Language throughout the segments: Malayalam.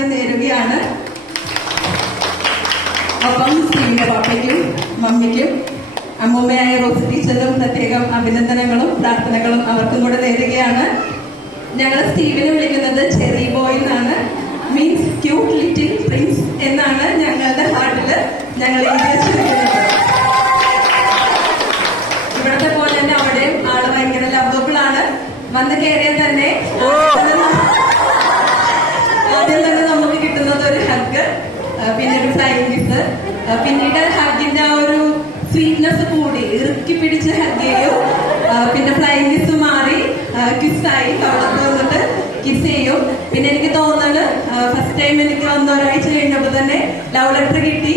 ആദ്യം നേരുകയാണ്. ഒപ്പം സ്റ്റീവിന്റെ പാപ്പയ്ക്കും മമ്മിക്കും അമ്മൂമ്മയായ റോസ് ടീച്ചറിനും പ്രത്യേകം അഭിനന്ദനങ്ങളും പ്രാർത്ഥനകളും അവർക്കും കൂടെ നേരുകയാണ്. ഞങ്ങൾ സ്റ്റീവിനെ വിളിക്കുന്നത് ചെറി ബോയ് എന്നാണ്. മീൻസ് ക്യൂട്ട് ലിറ്റിൽ പ്രിൻസ് എന്നാണ് ഞങ്ങളുടെ ഹാർട്ടില് ഞങ്ങൾ എഴുതി വെച്ചിരിക്കുന്നത്. ഇവിടത്തെ പോലെ തന്നെ അവിടെയും ആള് ഭയങ്കര ലവബിൾ ആണ്. വന്ന് കയറിയാൽ തന്നെ ആദ്യം തന്നെ നമുക്ക് കിട്ടുന്നത് ഒരു ഹഗ്, പിന്നെ ഒരു ഫ്ലൈങ് കിസ്, പിന്നീട് ഹഗിന്റെ ആ ഒരു സ്വീറ്റ്നെസ് കൂടി ഇറുക്കി പിടിച്ച് ഹഗ് ചെയ്യും. പിന്നെ ഫ്ലൈങ് കിസ് മാറി കിസ്സായി അവിടെ വന്നിട്ട് കിസ് ചെയ്യും. പിന്നെ എനിക്ക് തോന്നുന്നത് ഫസ്റ്റ് ടൈം എനിക്ക് വന്ന ഒരാഴ്ച കഴിഞ്ഞപ്പോ തന്നെ ലവ് ലെറ്റർ കിട്ടി.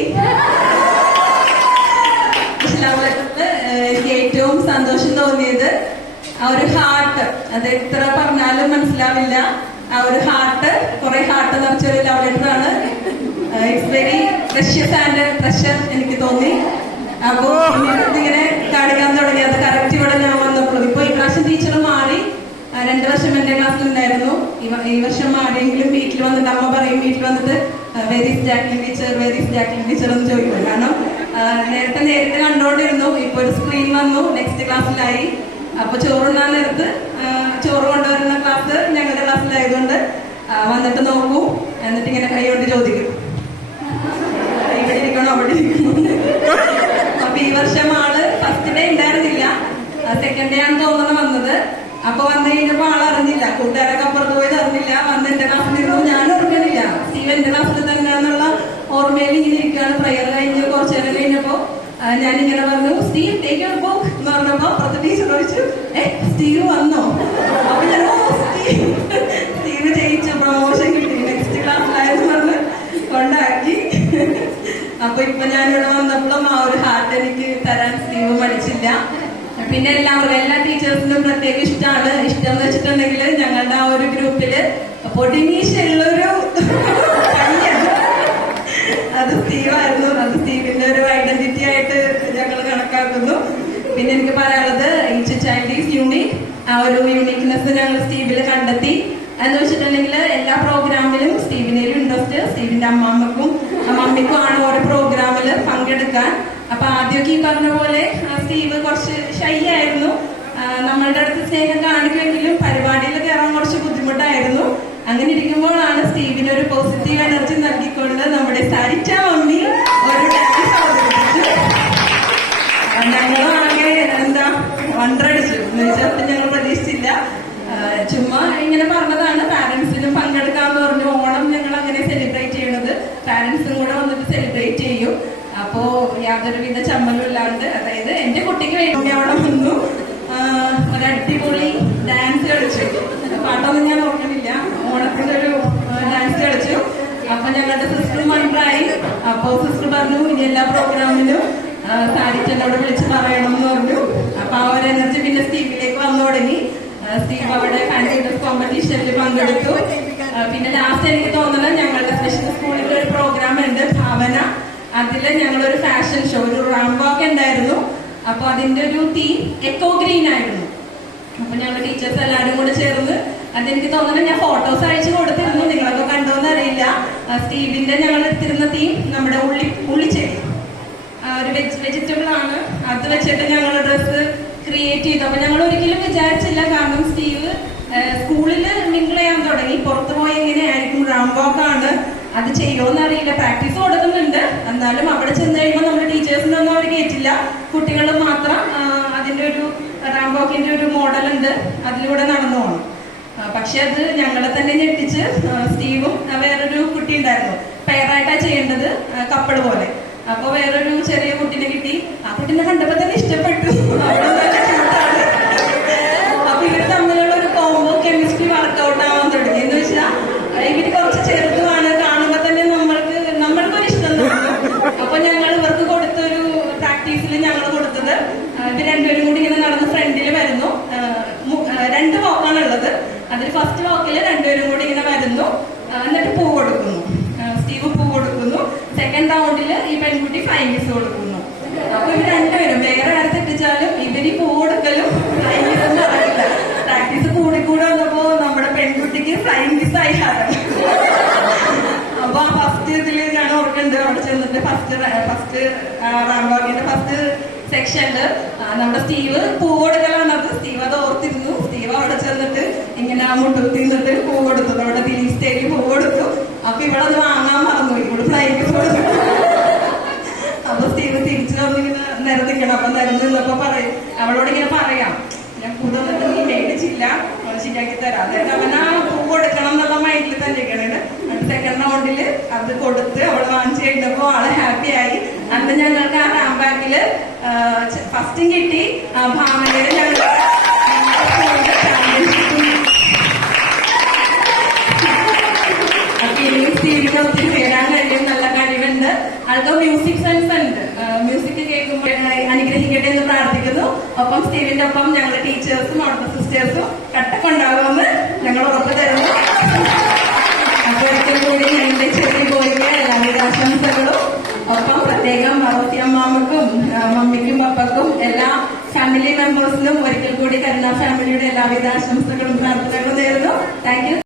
പക്ഷെ ലവ് ലെറ്ററിൽ എനിക്ക് ഏറ്റവും സന്തോഷം തോന്നിയത് ആ ഒരു ഹാർട്ട്, അത് എത്ര പറഞ്ഞാലും മനസ്സിലാവില്ല. ആ ഒരു ഹാർട്ട്, കുറെ ഹാർട്ട് നിറച്ചൊരു ലവ് ലെറ്റർ ആണ്. It's very precious and treasure എനിക്ക് തോന്നി. അപ്പോ ഇങ്ങനെ കാണിക്കാൻ തുടങ്ങി. അത് കറക്റ്റ് ഇവിടെ ഞാൻ വന്നപ്പോൾ ഇപ്പൊ ഈ പ്രാവശ്യം ടീച്ചർ മാറി. 2 വർഷം എന്റെ ക്ലാസ്സിലുണ്ടായിരുന്നു. ഈ വർഷം മാറിയെങ്കിലും വീട്ടിൽ വന്നിട്ട് അമ്മ പറയും, വീട്ടിൽ വന്നിട്ട് very Jacqueline teacher, very Jacqueline teacher എന്ന് ചോദിക്കും. കാരണം നേരിട്ട് കണ്ടോണ്ടിരുന്നു. ഇപ്പൊ ഒരു സ്ക്രീൻ വന്നു, നെക്സ്റ്റ് ക്ലാസ്സിലായി. അപ്പൊ ചോറുണ്ണാൻ നേരത്ത് ചോറ് കൊണ്ടുവരുന്ന ക്ലാസ് ഞങ്ങളുടെ ക്ലാസ്സിലായതുകൊണ്ട് വന്നിട്ട് നോക്കൂ, എന്നിട്ട് ഇങ്ങനെ കൈ കൊണ്ട് ചോദിക്കും, ഇവിടെ ഇരിക്കണോ അവിടെ ഇരിക്കണോ. അപ്പൊ ഈ വർഷം ആള് ഫസ്റ്റ് ഡേ ഉണ്ടായിരുന്നില്ല, സെക്കൻഡ് ഡേ ആണ് തോന്നുന്നു വന്നത്. അപ്പൊ വന്നു കഴിഞ്ഞപ്പോ ആളറിഞ്ഞില്ല, കൂട്ടുകാരൊക്കെ അപ്പുറത്ത് പോയത് അറിഞ്ഞില്ല. വന്ന് എന്റെ ക്ലാസ്സിലിരുന്നു, ഞാൻ ഓർക്കണില്ല. സ്റ്റീവ് എന്റെ ക്ലാസ്സിൽ തന്നെയാണെന്നുള്ള ഓർമ്മയിൽ ഇങ്ങനെ ഇരിക്കുകയാണ്. പ്രയർ കഴിഞ്ഞ് കുറച്ചു നേരം കഴിഞ്ഞപ്പോ ഞാനിങ്ങനെ പറഞ്ഞു, സ്റ്റീവ് ടേക്ക് യുവർ ബുക്ക് എന്ന് പറഞ്ഞപ്പോ അപ്പുറത്തെ ടീച്ചർ ചോദിച്ചു, സ്റ്റീവ് വന്നോ? അപ്പൊ ഞാൻ സ്റ്റീവ് ജയിച്ചു, പ്രൊമോഷൻ കിട്ടി, നെക്സ്റ്റ് ക്ലാസ്സിലായെന്ന് പറഞ്ഞ് കൊണ്ടാക്കി. അപ്പൊ ഇപ്പൊ ഞാനിവിടെ വന്നപ്പോഴും ആ ഒരു ഹാർട്ട് എനിക്ക് തരാൻ സ്റ്റീവ് മടിച്ചില്ല. പിന്നെ എല്ലാവരും എല്ലാ ടീച്ചേഴ്സിനും പ്രത്യേക ഇഷ്ടമാണ്. ഇഷ്ടം എന്ന് വെച്ചിട്ടുണ്ടെങ്കിൽ ഞങ്ങളുടെ ആ ഒരു ഗ്രൂപ്പില് പൊടിമീശുള്ളൊരു അത് സ്റ്റീവായിരുന്നു. അത് സ്റ്റീവിന്റെ ഒരു ഐഡന്റിറ്റി ആയിട്ട് ഞങ്ങൾ കണക്കാക്കുന്നു. പിന്നെ എനിക്ക് പറയാനുള്ളത്, ഈച്ച് ചൈൽഡ് ഈസ് യൂണിക്. ആ ഒരു യൂണിക്നെസ് ഞങ്ങൾ സ്റ്റീവിൽ കണ്ടെത്തി. എന്ന് വെച്ചിട്ടുണ്ടെങ്കിൽ എല്ലാ പ്രോഗ്രാമിലും സ്റ്റീവിന് ഒരു ഇൻട്രസ്റ്റ്. സ്റ്റീവിന്റെ അമ്മമ്മക്കും മമ്മിക്കും ആണ് ഓരോ പ്രോഗ്രാമിൽ പങ്കെടുക്കാൻ. അപ്പൊ ആദ്യമൊക്കെ ഈ പറഞ്ഞ പോലെ സ്റ്റീവ് കുറച്ച് ഷൈ ആയിരുന്നു. നമ്മളുടെ അടുത്ത് സ്നേഹം കാണിക്കുമെങ്കിലും പരിപാടിയിൽ കയറാൻ കുറച്ച് ബുദ്ധിമുട്ടായിരുന്നു. അങ്ങനെ ഇരിക്കുമ്പോഴാണ് സ്റ്റീവിന് ഒരു പോസിറ്റീവ് എനർജി നൽകിക്കൊണ്ട് നമ്മുടെ സരിറ്റ മമ്മി ഒരു ഡാൻസ് അവതരിപ്പിച്ചു. ഞങ്ങളാകെ വണ്ടടിച്ചു എന്ന് വെച്ചാൽ ഞങ്ങൾ പ്രതീക്ഷിച്ചില്ല. ചുമ്മാ ഇങ്ങനെ പറഞ്ഞതാണ്, പാരന്റ്സിനും പങ്കെടുക്കാന്ന് പറഞ്ഞു. ഓണം ഞങ്ങൾ അങ്ങനെ സെലിബ്രേറ്റ് ചെയ്യണത് പാരന്റ്സും കൂടെ വന്നിട്ട് സെലിബ്രേറ്റ് ചെയ്യും. അപ്പോ യാതൊരുവിധ ചമ്മലും ഇല്ലാണ്ട്, അതായത് എന്റെ കുട്ടിക്ക് വേണ്ടി അവിടെ വന്നു ഒരു അടിപൊളി ഡാൻസ് കളിച്ചു. പാട്ടൊന്നും ഞാൻ ഓർക്കുന്നില്ല, ഓണത്തിന്റെ ഒരു ഡാൻസ് കളിച്ചു. അപ്പൊ ഞങ്ങളുടെ സിസ്റ്റർ മൺട്രായി. അപ്പൊ സിസ്റ്റർ പറഞ്ഞു, ഇനി എല്ലാ പ്രോഗ്രാമിലും സാരിച്ചനോട് വിളിച്ച് പറയണം എന്ന് പറഞ്ഞു. അപ്പൊ ആ ഒരു എനർജി പിന്നെ സ്റ്റീവിലേക്ക് വന്നു തുടങ്ങി. സ്റ്റീവ് അവിടെ ഫാൻസി ഡ്രസ് കോമ്പറ്റീഷനിൽ പങ്കെടുത്തു. പിന്നെ ലാസ്റ്റ് എനിക്ക് തോന്നുന്നത് ഞങ്ങളുടെ സ്പെഷ്യൽ സ്കൂളിൽ ഒരു പ്രോഗ്രാം ഉണ്ട്, ഭാവന. അതില് ഞങ്ങളൊരു ഫാഷൻ ഷോ, ഒരു റാംവാക്ക് ഉണ്ടായിരുന്നു. അപ്പൊ അതിന്റെ ഒരു തീം എക്കോ ഗ്രീൻ ആയിരുന്നു. അപ്പൊ ഞങ്ങൾ ടീച്ചേഴ്സ് എല്ലാവരും കൂടെ ചേർന്ന്, അതെനിക്ക് തോന്നുന്നത് ഞാൻ ഫോട്ടോസ് അയച്ചു കൊടുത്തിരുന്നു, നിങ്ങളൊക്കെ കണ്ടോന്ന് അറിയില്ല. സ്റ്റീവിന്റെ ഞങ്ങൾ എടുത്തിരുന്ന തീം നമ്മുടെ ഉള്ളിച്ചെടി, ഒരു വെജിറ്റബിൾ ആണ്. അത് വെച്ചിട്ട് ഞങ്ങൾ ഡ്രസ്സ് ക്രിയേറ്റ് ചെയ്തു. അപ്പൊ ഞങ്ങൾ ഒരിക്കലും വിചാരിച്ചില്ല, കാരണം സ്റ്റീവ് സ്കൂളിൽ മിങ്കിൾ ചെയ്യാൻ തുടങ്ങി. പുറത്തു പോയി എങ്ങനെയായിരിക്കും, റാംവാക്കാണ്, അത് ചെയ്യുമോന്ന് അറിയില്ല. പ്രാക്ടീസ് കൊടുക്കുന്നുണ്ട്, എന്നാലും അവിടെ ചെന്ന് കഴിയുമ്പോൾ നമ്മുടെ ടീച്ചേഴ്സിനൊന്നും അവർ കയറ്റില്ല. കുട്ടികൾ മാത്രം അതിന്റെ ഒരു റാംവാക്കിന്റെ ഒരു മോഡൽ ഉണ്ട്, അതിലൂടെ നടന്നു പോകണം. പക്ഷെ അത് ഞങ്ങളെ തന്നെ ഞെട്ടിച്ച്. സ്റ്റീവും വേറൊരു കുട്ടി ഉണ്ടായിരുന്നു, പെയറായിട്ടാ ചെയ്യേണ്ടത്, കപ്പിൾ പോലെ. അപ്പൊ വേറൊരു ചെറിയ കുട്ടീനെ കിട്ടി. ആ കുട്ടീനെ കണ്ടപ്പോ തന്നെ ഇഷ്ടപ്പെട്ടു. അപ്പൊ ഇവര് തമ്മിലുള്ള ഒരു കോംബോ കെമിസ്ട്രി വർക്ക്ഔട്ട് ആവാൻ തുടങ്ങി. എന്ന് വെച്ചാൽ ഇവര് കുറച്ച് ചെറുതുമാണ്, കാണുമ്പോ തന്നെ നമ്മൾക്കൊരു ഇഷ്ടം തോന്നും. അപ്പൊ ഞങ്ങൾ ഇവർക്ക് കൊടുത്തൊരു പ്രാക്ടീസിൽ ഞങ്ങൾ കൊടുത്തത്, ഇവർ രണ്ടുപേരും കൂടി ഇങ്ങനെ നടന്ന് ഫ്രണ്ടിൽ വരുന്നു. 2 വാക്കാണുള്ളത്. അതിൽ ഫസ്റ്റ് വാക്കിൽ രണ്ടുപേരും കൂടി ഇങ്ങനെ വരുന്നു, എന്നിട്ട് പൂ കൊടുക്കുന്നു. സ്റ്റീവ് പൂ കൊടുക്കുന്നു. സെക്കൻഡ് റൗണ്ടിൽ ഈ പെൺകുട്ടി ഫ്ലൈങ് കിസ് കൊടുക്കുന്നു. അപ്പൊ ഇവർ രണ്ടുപേരും വേറെ ആരെ തെറ്റിച്ചാലും ഇവര് പൂ കൊടുക്കലും ഫ്ലൈങ് കിസ് അറിയില്ല. പ്രാക്ടീസ് കൂടി വന്നപ്പോ നമ്മുടെ പെൺകുട്ടിക്ക് ഫ്ലൈങ് കിസ് ആയി. അപ്പൊ ആ ഫസ്റ്റ് ഇതില് ഞാൻ ഓർക്കുന്നുണ്ട് അവിടെ ചെന്നിട്ട് ഫസ്റ്റ് റാംബോഗിന്റെ ഫസ്റ്റ് സെക്ഷനില് നമ്മുടെ സ്റ്റീവ് പൂ കൊടുക്കലാണത്. സ്റ്റീവ് അത് ഓർത്തിരുന്നു. സ്റ്റീവ് അവിടെ ചെന്നിട്ട് ഇങ്ങനെ ആ മുട്ടത്തി നിന്നിട്ട് പൂ കൊടുത്തു. അവിടെ ദിലീപ് സ്റ്റേജിൽ പൂ കൊടുത്തു. അപ്പൊ ഇവളത് വാങ്ങാൻ മറന്നു. ഇവിടെ ഫ്ലൈറ്റ് കൊടുത്തു. അപ്പൊ സ്റ്റീവ് തിരിച്ചു വന്നിങ്ങനെ നിരന്നിക്കണം. അപ്പൊ നിരന്ന് നിന്നപ്പോ പറയും, അവളോട് ഇങ്ങനെ പറയാം, ഞാൻ കൂടുതൽ നീ മേടിച്ചില്ല, ശരിയാക്കി തരാം. അതായത് അവനാ പൂ കൊടുക്കണം എന്നുള്ള മൈൻഡിൽ തന്നെ സെക്കൻഡ് റൗണ്ടില് അത് കൊടുത്ത് അവള് വാങ്ങിച്ചു കഴിഞ്ഞപ്പോ ആള് ഹാപ്പി ആയി. അന്ന് ഞങ്ങൾക്ക് ആ റാംബാക്കില് ഫസ്റ്റും കിട്ടി. ഭാവനയില് ഞങ്ങൾക്ക് അപ്പൊ ഇനിയും സ്റ്റീവിന് ഒത്തിരി നേടാൻ കഴിയും. നല്ല കഴിവുണ്ട്. ആൾക്ക് മ്യൂസിക് സെൻസ് ഉണ്ട്. മ്യൂസിക് കേൾക്കുമ്പോൾ അനുഗ്രഹിക്കട്ടെ എന്ന് പ്രാർത്ഥിക്കുന്നു. ഒപ്പം സ്റ്റീവിന്റെ ഒപ്പം ഞങ്ങളുടെ ടീച്ചേഴ്സും അവിടുത്തെ സിസ്റ്റേഴ്സും കട്ടക്കൊണ്ടാകുമെന്ന് ഞങ്ങൾ ഉറപ്പ് തരുന്നു. അപ്പൊ ഒരിക്കൽ കൂടി ഞങ്ങളുടെ ചെറിയ പോയിക്ക് എല്ലാവിധ ആശംസകളും. ഒപ്പം പ്രത്യേകം പാർവതിയമ്മാമ്മക്കും മമ്മിക്കും പപ്പക്കും എല്ലാ ഫാമിലി മെമ്പേഴ്സിനും ഒരിക്കൽ കൂടി കരുണ ഫാമിലിയുടെ എല്ലാവിധ ആശംസകളും പ്രാർത്ഥനകളും നേരുന്നു. Thank you.